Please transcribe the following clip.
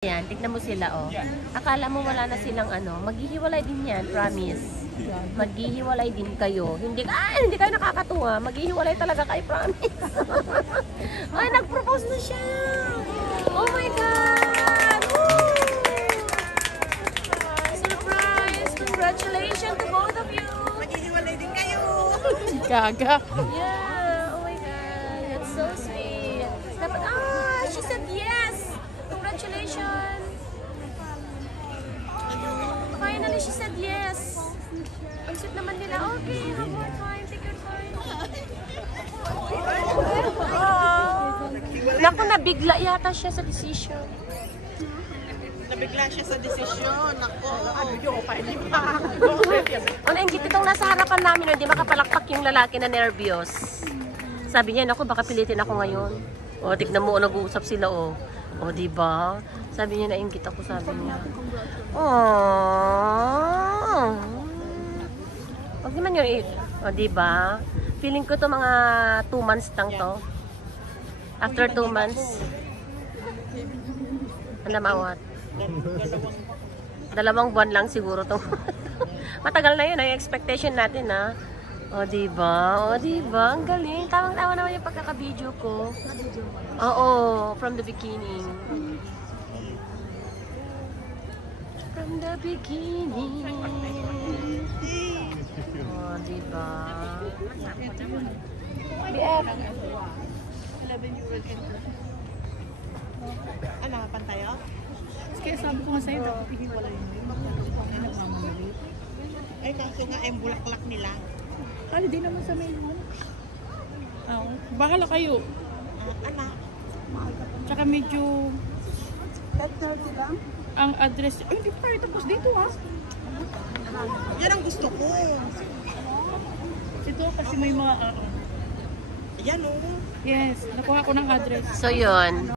Yan, tignan mo sila, oh. Akala mo wala na silang ano, maghihiwalay din yan, promise. Maghihiwalay din kayo. Hindi kayo nakakatuwa. Maghihiwalay talaga kayo, promise. Ay, nag-propose na siya. Oh my God! Woo! Surprise! Congratulations to both of you. Maghihiwalay din kayo. Gaga. Yeah, oh my God. That's so sweet. Dapat, she said yes. Congratulations. Finally, she said yes. Ang sweet naman nila. Okay, have more time. Take your time. Naku, nabigla yata siya sa decision. Nabigla siya sa desisyon. Ako. O, nainggit itong nasa harapan namin, hindi makapalakpak yung lalaki na nervyos. Sabi niya, naku, baka pilitin ako ngayon. O, tignan mo, nag-uusap sila, o. O, diba? Sabi niya, nainggit ako, sabi niya. Aww. Huwag naman yun, o, diba? Feeling ko to mga 2 months lang to. After 2 months. Ano mawat? 2 buwan lang siguro to. Matagal na yun, yung expectation natin, ha? O, diba? O, diba? Ang galing. Tamang-tawa naman yung pagkaka-video ko. Oo, from the beginning. From the beginning. O, diba? BF. Ano, pantayo? Kaya sabi ko nga sa'yo, dapat piniwalay mo yun. Nagmamali. Ay, kaso nga, yung bulaklak nila. Kali din naman sa mail mo. Bakala kayo. Anak. Tsaka medyo... Ang address... Ay, hindi pa tayo tapos dito, ha? Yan ang gusto ko. Ito kasi may mga... Yan, oh. Yes, nakuha ko ng address. So, yun.